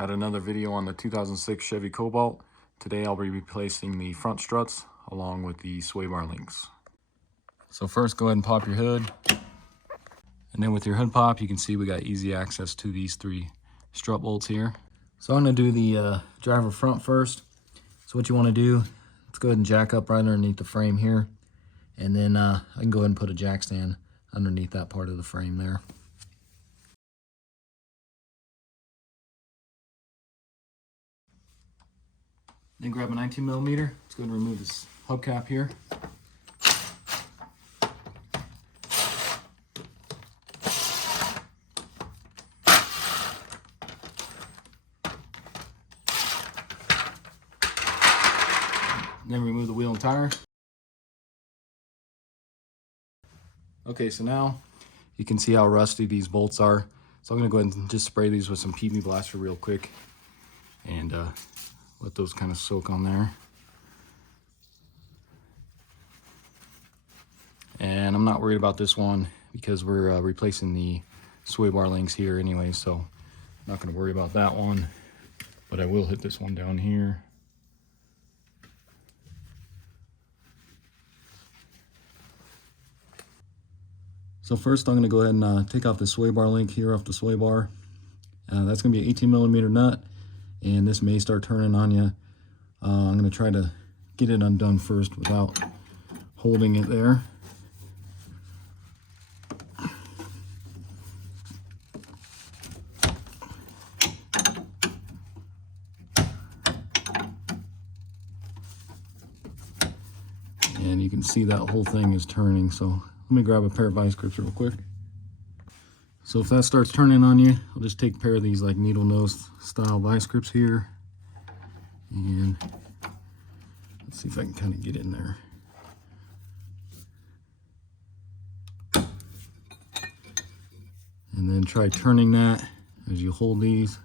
Got another video on the 2006 Chevy Cobalt. Today I'll be replacing the front struts along with the sway bar links. So first go ahead and pop your hood. And then with your hood pop, you can see we got easy access to these three strut bolts here. So I'm gonna do the driver front first. So what you wanna do, let's go ahead and jack up right underneath the frame here. And then I can go ahead and put a jack stand underneath that part of the frame there. Then grab a 19mm. Let's go ahead and remove this hubcap here. Then remove the wheel and tire. Okay, so now you can see how rusty these bolts are. So I'm gonna go ahead and just spray these with some PB Blaster real quick and let those kind of soak on there. And I'm not worried about this one because we're replacing the sway bar links here anyway, so I'm not gonna worry about that one. But I will hit this one down here. So first I'm gonna go ahead and take off the sway bar link here off the sway bar. That's gonna be an 18mm nut, and this may start turning on you. I'm gonna try to get it undone first without holding it there. And you can see that whole thing is turning, so let me grab a pair of vice grips real quick. So if that starts turning on you, I'll just take a pair of these like needle nose style vice grips here. And let's see if I can kind of get in there. And then try turning that as you hold these.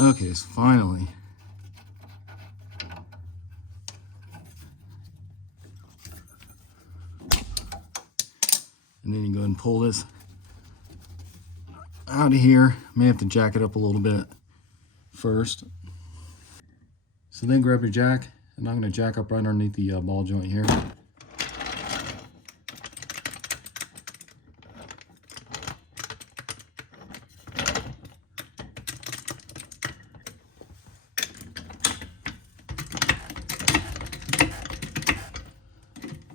Okay, so finally. And then you go ahead and pull this out of here. May have to jack it up a little bit first. So then grab your jack, and I'm gonna jack up right underneath the ball joint here.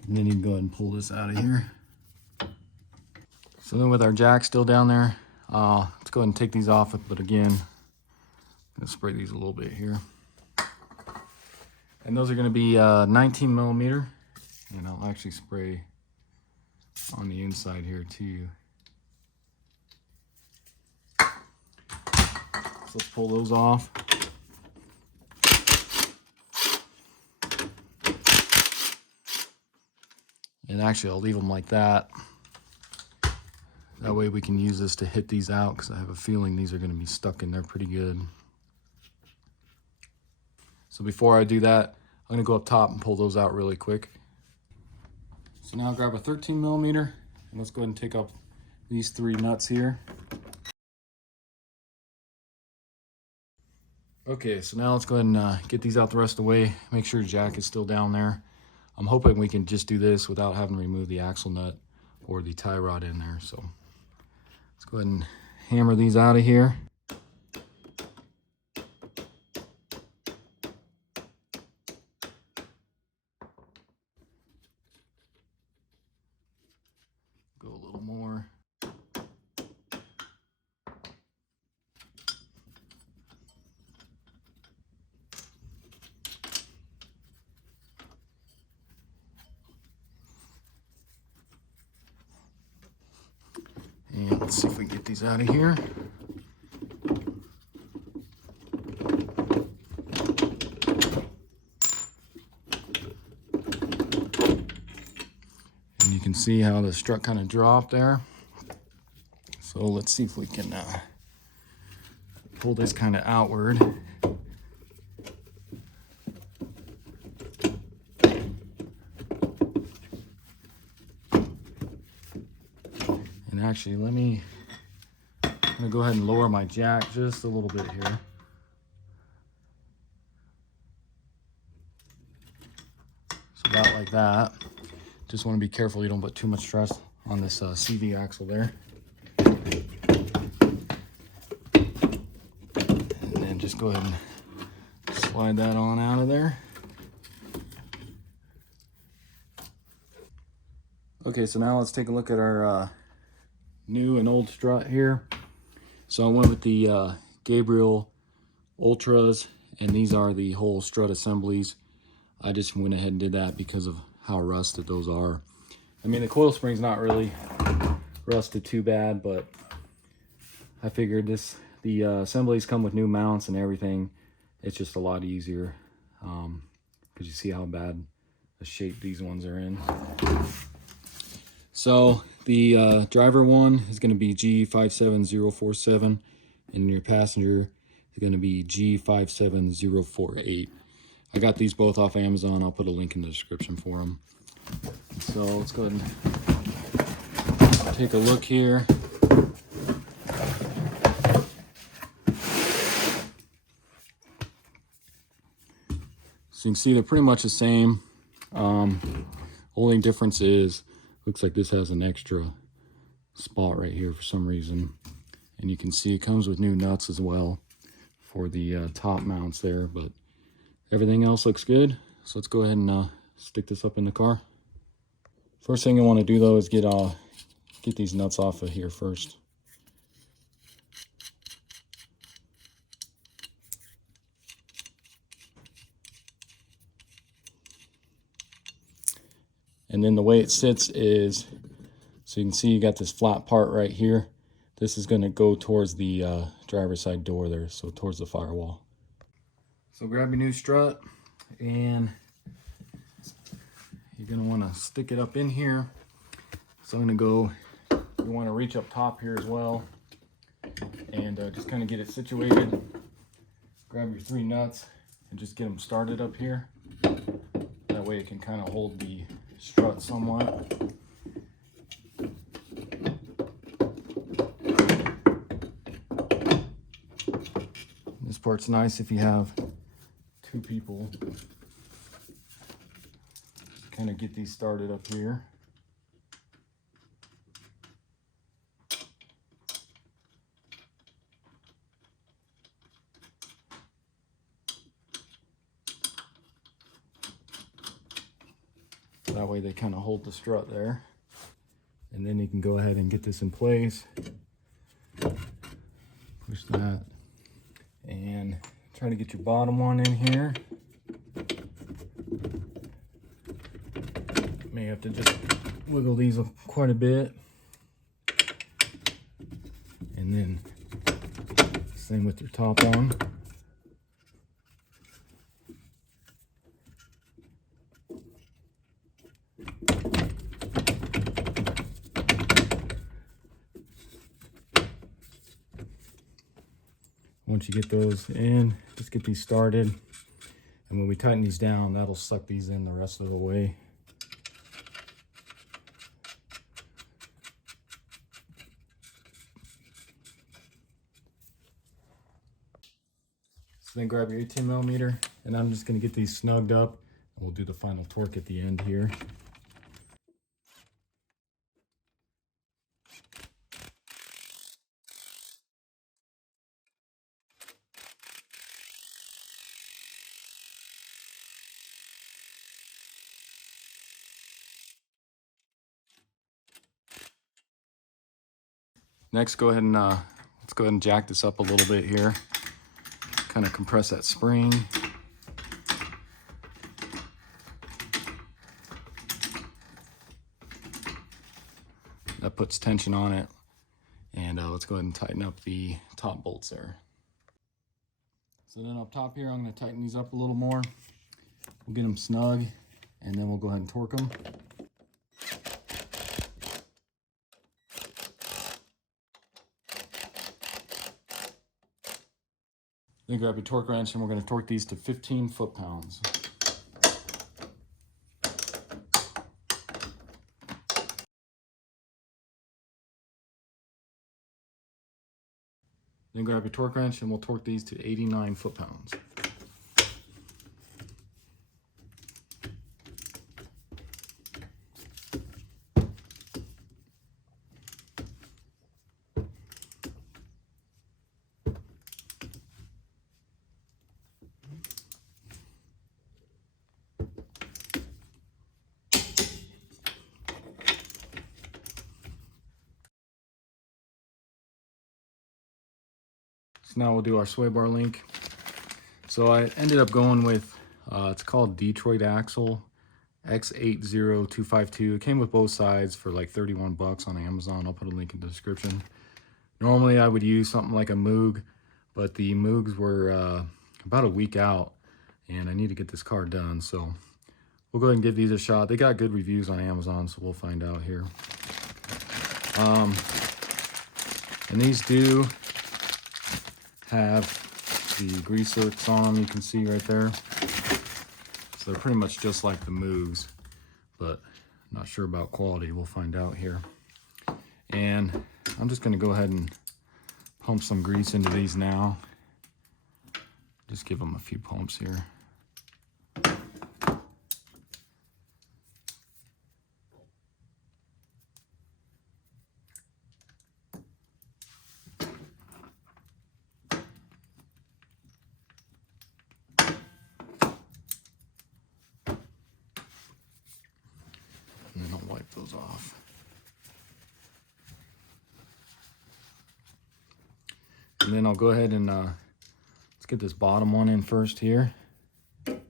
And then you can go ahead and pull this out of here. So then with our jack still down there, let's go ahead and take these off, but again, I'm gonna spray these a little bit here. And those are gonna be 19mm, and I'll actually spray on the inside here too. So let's pull those off. And actually, I'll leave them like that. That way we can use this to hit these out, because I have a feeling these are going to be stuck in there pretty good. So before I do that, I'm going to go up top and pull those out really quick. So now grab a 13mm, and let's go ahead and take up these three nuts here. Okay, so now let's go ahead and get these out the rest of the way. Make sure the jack is still down there. I'm hoping we can just do this without having to remove the axle nut or the tie rod in there. So let's go ahead and hammer these out of here. Go a little more. And let's see if we can get these out of here. can see how the strut kind of dropped there. So let's see if we can pull this kind of outward. And actually, I'm gonna go ahead and lower my jack just a little bit here. So about like that. Just want to be careful you don't put too much stress on this CV axle there. And then just go ahead and slide that on out of there. Okay, so now let's take a look at our new and old strut here. So I went with the Gabriel Ultras, and these are the whole strut assemblies. I just went ahead and did that because of how rusted those are. I mean, the coil spring's not really rusted too bad, but I figured the assemblies come with new mounts and everything. It's just a lot easier because you see how bad a shape these ones are in. So the driver one is going to be G57047, and your passenger is going to be G57048. I got these both off Amazon. I'll put a link in the description for them. So let's go ahead and take a look here. So you can see they're pretty much the same. Only difference is, looks like this has an extra spot right here for some reason. And you can see it comes with new nuts as well for the top mounts there, but everything else looks good. So let's go ahead and stick this up in the car. First thing I want to do though is get these nuts off of here first. And then the way it sits is, so you can see you got this flat part right here. This is going to go towards the driver's side door there, so towards the firewall. So grab your new strut, and you're going to want to stick it up in here. So I'm going to go, you want to reach up top here as well, and just kind of get it situated. Grab your 3 nuts and just get them started up here. That way it can kind of hold the strut somewhat. This part's nice if you have 2 people. Kind of get these started up here. That way they kind of hold the strut there. And then you can go ahead and get this in place. Push that. And try to get your bottom one in here. May have to just wiggle these quite a bit. And then same with your top one. Once you get those in, just get these started. And when we tighten these down, that'll suck these in the rest of the way. So then grab your 18mm, and I'm just going to get these snugged up, and we'll do the final torque at the end here. Next, go ahead and let's go ahead and jack this up a little bit here. Kind of compress that spring. That puts tension on it. And let's go ahead and tighten up the top bolts there. So then up top here, I'm going to tighten these up a little more. We'll get them snug, and then we'll go ahead and torque them. Then grab your torque wrench and we're going to torque these to 15 foot-pounds. Then grab your torque wrench and we'll torque these to 89 foot-pounds. So now we'll do our sway bar link. So I ended up going with, it's called Detroit Axle X80252. It came with both sides for like 31 bucks on Amazon. I'll put a link in the description. Normally I would use something like a Moog, but the Moogs were about a week out and I need to get this car done. So we'll go ahead and give these a shot. They got good reviews on Amazon, so we'll find out here. And these do have the grease zerks on them, you can see right there. So they're pretty much just like the Moogs, but not sure about quality. We'll find out here. And I'm just going to go ahead and pump some grease into these now. Just give them a few pumps here. And then I'll wipe those off. And then I'll go ahead and let's get this bottom one in first here. And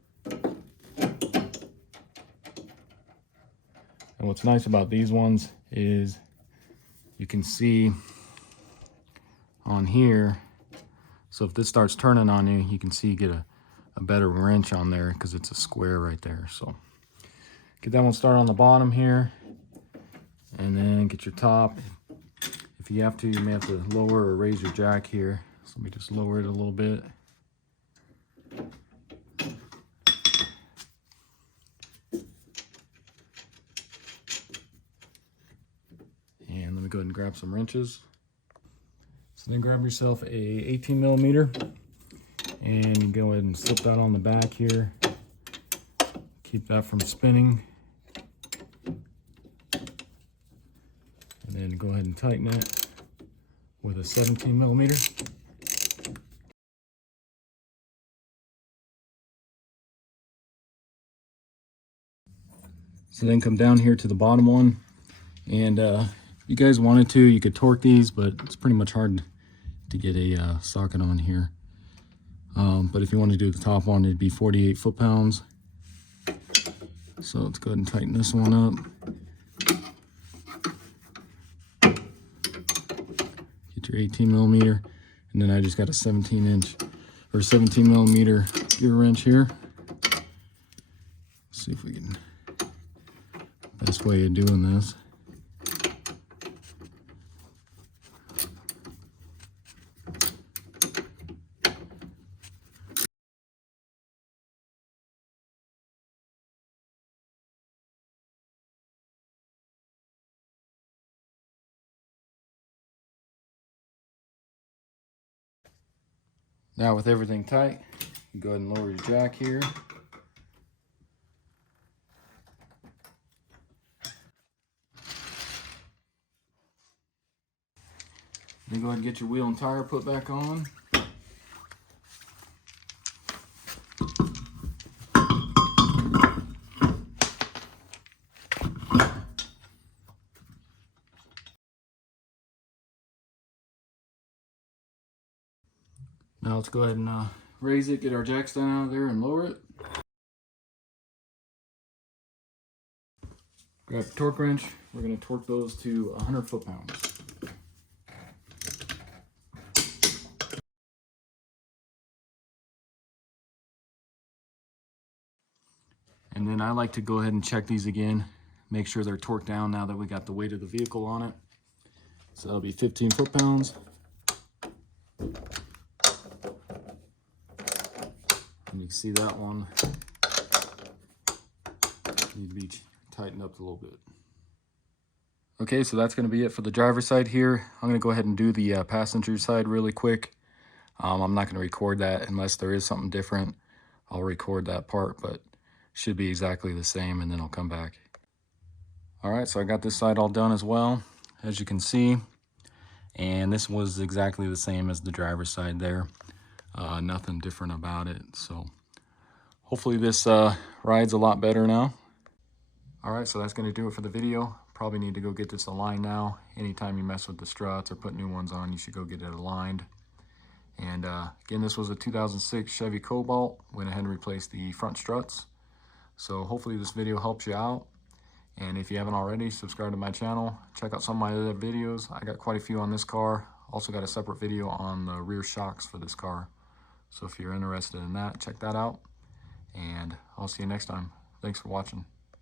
what's nice about these ones is you can see on here, so if this starts turning on you, you can see you get a better wrench on there because it's a square right there. So get that one started on the bottom here, and then get your top. If you have to, you may have to lower or raise your jack here. So let me just lower it a little bit. And let me go ahead and grab some wrenches. So then grab yourself a 18 millimeter and you go ahead and slip that on the back here. Keep that from spinning. And then go ahead and tighten it with a 17 millimeter. So then come down here to the bottom one, and you guys wanted to, you could torque these, but it's pretty much hard to get a socket on here. But if you want to do the top one, it'd be 48 foot-pounds. So let's go ahead and tighten this one up. Get your 18 millimeter, and then I just got a 17 millimeter gear wrench here. Let's see if we can, best way of doing this. Now with everything tight, you go ahead and lower your jack here. Then go ahead and get your wheel and tire put back on. Now let's go ahead and raise it, get our jack stand out of there and lower it. Grab the torque wrench. We're going to torque those to 100 foot-pounds. And then I like to go ahead and check these again, make sure they're torqued down now that we got the weight of the vehicle on it. So that'll be 15 foot-pounds. And you can see that one need to be tightened up a little bit. Okay, so that's going to be it for the driver's side here. I'm going to go ahead and do the passenger side really quick. I'm not going to record that unless there is something different. I'll record that part, but should be exactly the same, and then I'll come back. All right, so I got this side all done as well, as you can see. And this was exactly the same as the driver's side there. Nothing different about it. So hopefully this rides a lot better now. All right, so that's going to do it for the video. Probably need to go get this aligned now. Anytime you mess with the struts or put new ones on, you should go get it aligned. And again, this was a 2006 Chevy Cobalt. Went ahead and replaced the front struts. So hopefully this video helps you out. And if you haven't already, subscribe to my channel. Check out some of my other videos. I got quite a few on this car. Also got a separate video on the rear shocks for this car. So if you're interested in that, check that out. And I'll see you next time. Thanks for watching.